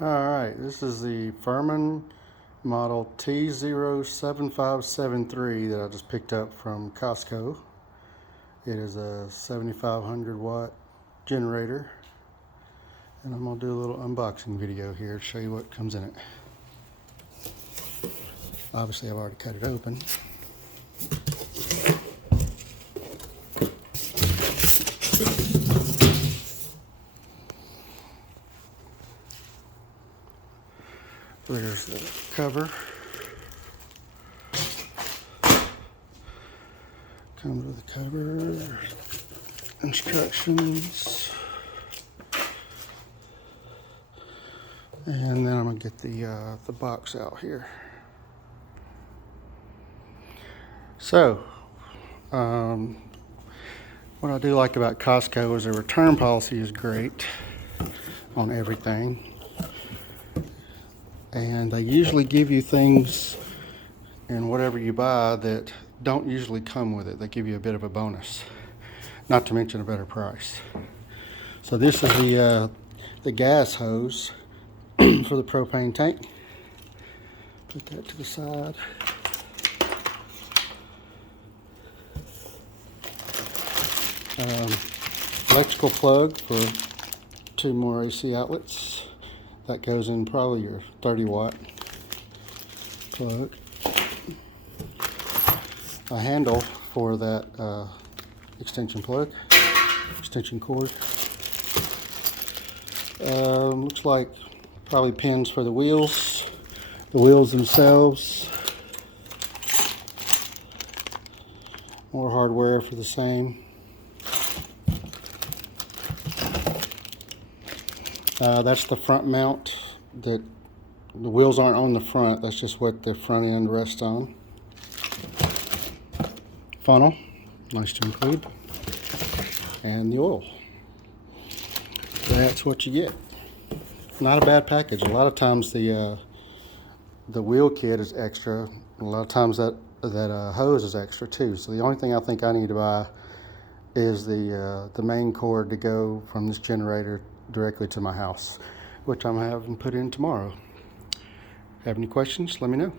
Alright, this is the Firman model T07573 that I just picked up from Costco. It is a 7500 watt generator, and I'm going to do a little unboxing video here to show you what comes in it. Obviously I've already cut it open. There's the cover. Comes with the cover, instructions, and then I'm gonna get the box out here. So, what I do like about Costco is their return policy is great on everything. And they usually give you things in whatever you buy that don't usually come with it. They give you a bit of a bonus, not to mention a better price. So this is the gas hose for the propane tank. Put that to the side. Electrical plug for 2 more AC outlets. That goes in probably your 30 watt plug. A handle for that extension cord. Looks like probably pins for the wheels themselves. More hardware for the same. That's the front mount. That the wheels aren't on the front, that's just what the front end rests on. Funnel, nice to include, and the oil. That's what you get. Not a bad package. A lot of times the wheel kit is extra. A lot of times that hose is extra too. So the only thing I think I need to buy is the main cord to go from this generator directly to my house, which I'm having put in tomorrow. Have any questions? Let me know.